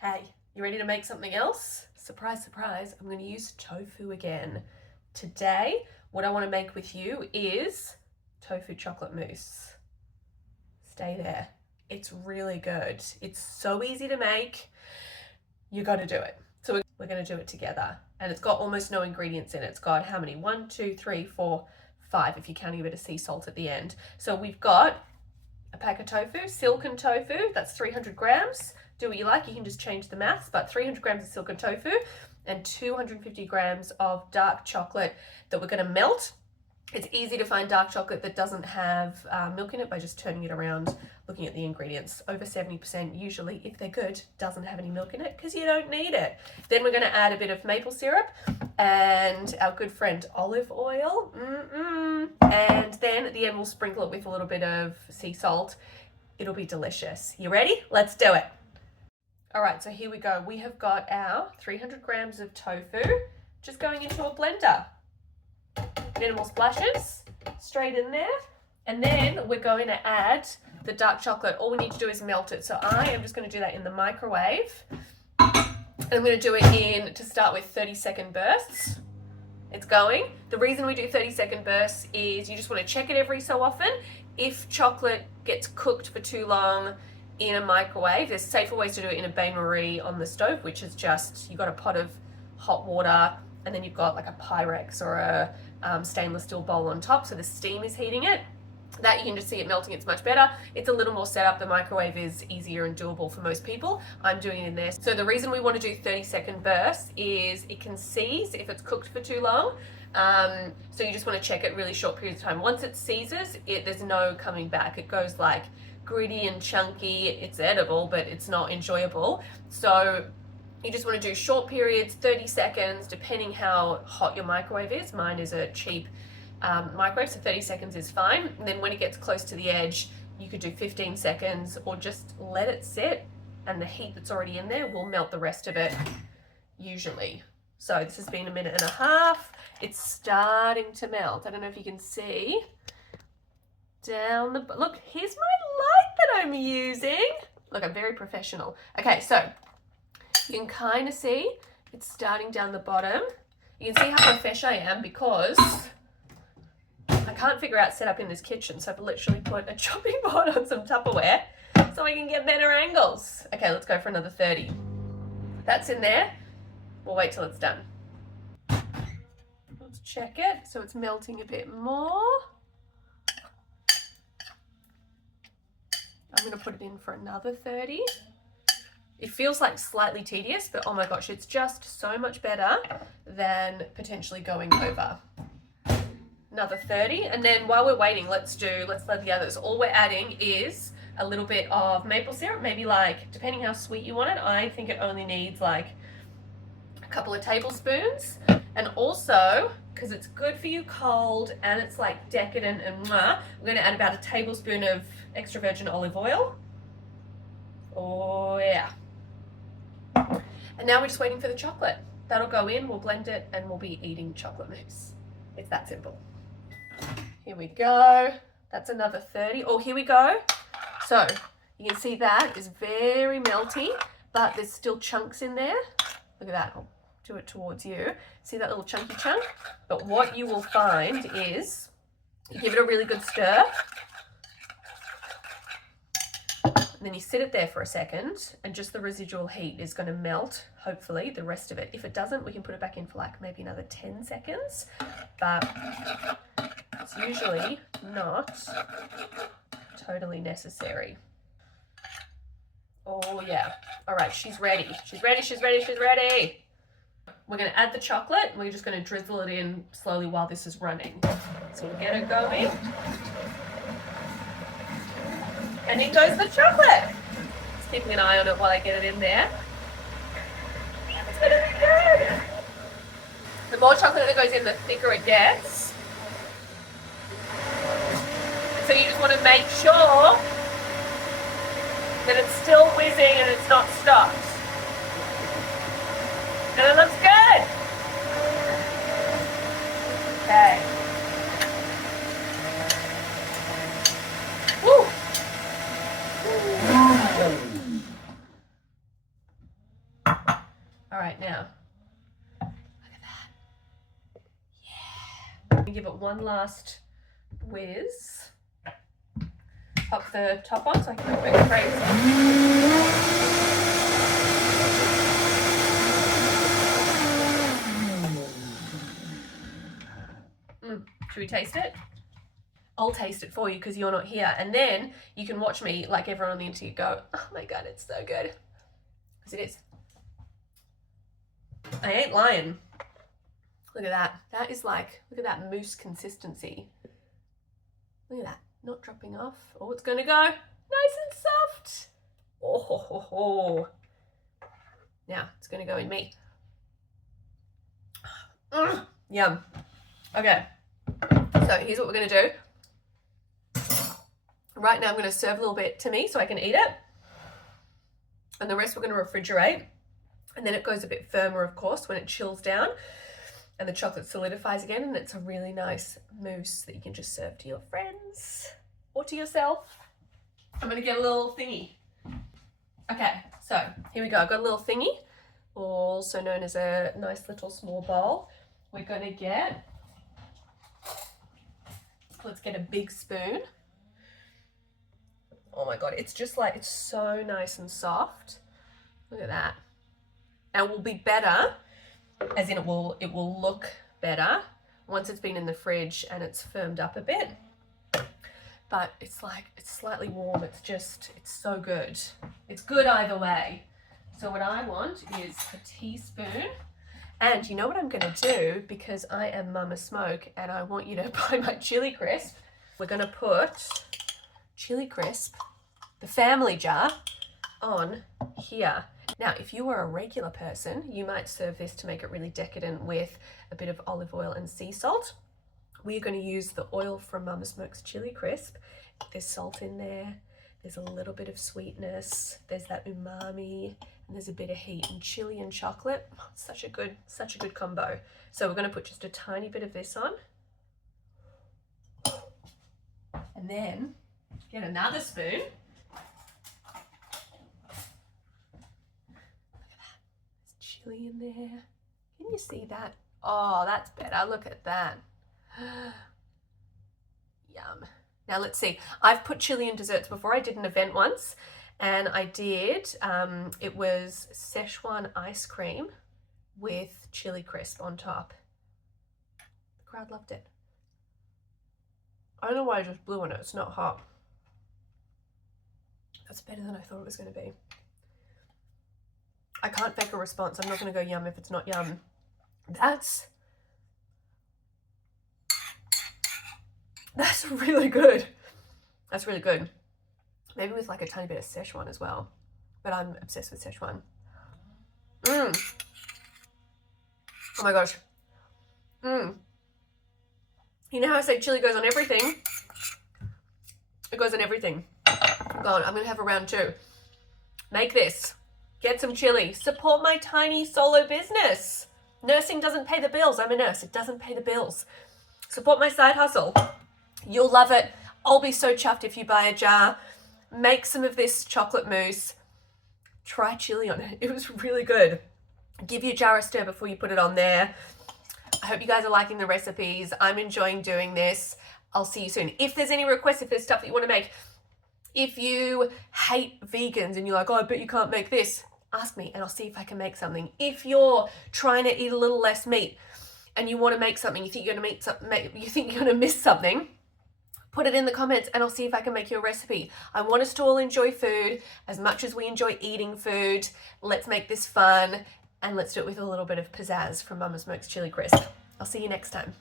Hey, you ready to make something else? Surprise, surprise, I'm going to use tofu again. Today, what I want to make with you is tofu chocolate mousse. Stay there. It's really good. It's so easy to make. You got to do it. So we're going to do it together. And it's got almost no ingredients in it. It's got how many? 1, 2, 3, 4, 5 if you're counting a bit of sea salt at the end. So we've got a pack of tofu, silken tofu, that's 300 grams. Do what you like, you can just change the maths, but 300 grams of silken tofu and 250 grams of dark chocolate that we're going to melt. It's easy to find dark chocolate that doesn't have milk in it by just turning it around, looking at the ingredients. Over 70% usually, if they're good, doesn't have any milk in it because you don't need it. Then we're going to add a bit of maple syrup and our good friend olive oil. And then at the end, we'll sprinkle it with a little bit of sea salt. It'll be delicious. You ready? Let's do it. All right, so here we go. We have got our 300 grams of tofu just going into a blender. Minimal splashes, straight in there. And then we're going to add the dark chocolate. All we need to do is melt it. So I am just going to do that in the microwave. And I'm going to do it in, to start with, 30-second bursts. It's going. The reason we do 30-second bursts is you just want to check it every so often. If chocolate gets cooked for too long in a microwave, there's safer ways to do it in a bain-marie on the stove, which is just, you've got a pot of hot water and then you've got like a Pyrex or a stainless steel bowl on top, so the steam is heating it. That you can just see it melting, it's much better. It's a little more set up. The microwave is easier and doable for most people. I'm doing it in there. So the reason we want to do 30-second bursts is it can seize if it's cooked for too long. So you just want to check it really short periods of time. Once it seizes, there's no coming back. It goes like gritty and chunky. It's edible, but it's not enjoyable. So you just want to do short periods, 30 seconds, depending how hot your microwave is. Mine is a cheap microwave, so 30 seconds is fine. And then when it gets close to the edge, you could do 15 seconds or just let it sit, and the heat that's already in there will melt the rest of it usually. So this has been a minute and a half. It's starting to melt. I don't know if you can see down the, look, here's my light that I'm using. Look, I'm very professional. Okay, so you can kind of see it's starting down the bottom. You can see how professional I am because I can't figure out setup in this kitchen, so I've literally put a chopping board on some Tupperware so I can get better angles. Okay, let's go for another 30. That's in there. We'll wait till it's done. Let's check it. So it's melting a bit more. I'm going to put it in for another 30. It feels like slightly tedious, but oh my gosh, it's just so much better than potentially going over. Another 30, and then while we're waiting, let's let the others. All we're adding is a little bit of maple syrup, maybe like, depending how sweet you want it. I think it only needs like a couple of tablespoons. And also, because it's good for you cold and it's like decadent and mwah, we're going to add about a tablespoon of extra virgin olive oil. Oh yeah. And now we're just waiting for the chocolate. That'll go in, we'll blend it, and we'll be eating chocolate mousse. It's that simple. Here we go. That's another 30. Oh, here we go. So you can see that is very melty, but there's still chunks in there. Look at that. I'll do it towards you. See that little chunky chunk? But what you will find is you give it a really good stir. And then you sit it there for a second, and just the residual heat is going to melt, hopefully, the rest of it. If it doesn't, we can put it back in for like maybe another 10 seconds. But it's usually not totally necessary. Oh yeah. All right, she's ready. She's ready, she's ready, she's ready. We're going to add the chocolate, and we're just going to drizzle it in slowly while this is running. So we'll get it going. And in goes the chocolate. Just keeping an eye on it while I get it in there. It's gonna be good. The more chocolate that goes in, the thicker it gets. So you just want to make sure that it's still whizzing and it's not stopped. And it looks good. Okay. Woo. All right, now, look at that. Yeah. Give it one last whiz. Pop the top on so I can put the frames on. Should we taste it? I'll taste it for you because you're not here. And then you can watch me, like everyone on the internet, go, oh my God, it's so good. Because it is. I ain't lying. Look at that. That is like, look at that mousse consistency. Look at that. Not dropping off. Oh, it's going to go nice and soft. Oh, ho, ho, ho. Now it's going to go in me. Yum. Okay. So here's what we're going to do. Right now I'm going to serve a little bit to me so I can eat it. And the rest we're going to refrigerate. And then it goes a bit firmer, of course, when it chills down and the chocolate solidifies again. And it's a really nice mousse that you can just serve to your friends or to yourself. I'm going to get a little thingy. Okay, so here we go. I've got a little thingy, also known as a nice little small bowl. We're going to get, let's get a big spoon. Oh my God, it's just like, it's so nice and soft. Look at that. And it will be better, as in it will look better once it's been in the fridge and it's firmed up a bit. But it's like, it's slightly warm. It's just, it's so good. It's good either way. So what I want is a teaspoon. And you know what I'm going to do, because I am Mama Smoke and I want you to buy my chili crisp. We're going to put chili crisp, the family jar, on here. Now, if you were a regular person, you might serve this to make it really decadent with a bit of olive oil and sea salt. We're going to use the oil from Mama Smoke's chili crisp. There's salt in there. There's a little bit of sweetness. There's that umami, and there's a bit of heat. And chili and chocolate, such a good combo. So we're going to put just a tiny bit of this on, and then get another spoon. Chili in there. Can you see that? Oh, that's better. Look at that. Yum. Now let's see. I've put chili in desserts before. I did an event once and I did, it was Szechuan ice cream with chili crisp on top. The crowd loved it. I don't know why I just blew on it. It's not hot. That's better than I thought it was going to be. I can't fake a response. I'm not going to go yum if it's not yum. That's really good. That's really good. Maybe with like a tiny bit of Szechuan as well. But I'm obsessed with Szechuan. Oh my gosh. You know how I say chili goes on everything? It goes on everything. Go on, I'm going to have a round two. Make this. Get some chili. Support my tiny solo business. Nursing doesn't pay the bills. I'm a nurse. It doesn't pay the bills. Support my side hustle. You'll love it. I'll be so chuffed if you buy a jar. Make some of this chocolate mousse. Try chili on it. It was really good. Give your jar a stir before you put it on there. I hope you guys are liking the recipes. I'm enjoying doing this. I'll see you soon. If there's any requests, if there's stuff that you want to make, if you hate vegans and you're like, oh, I bet you can't make this, ask me and I'll see if I can make something. If you're trying to eat a little less meat and you want to make something, you think you're going to miss something, put it in the comments and I'll see if I can make you a recipe. I want us to all enjoy food as much as we enjoy eating food. Let's make this fun and let's do it with a little bit of pizzazz from Mama Smoke's chili crisp. I'll see you next time.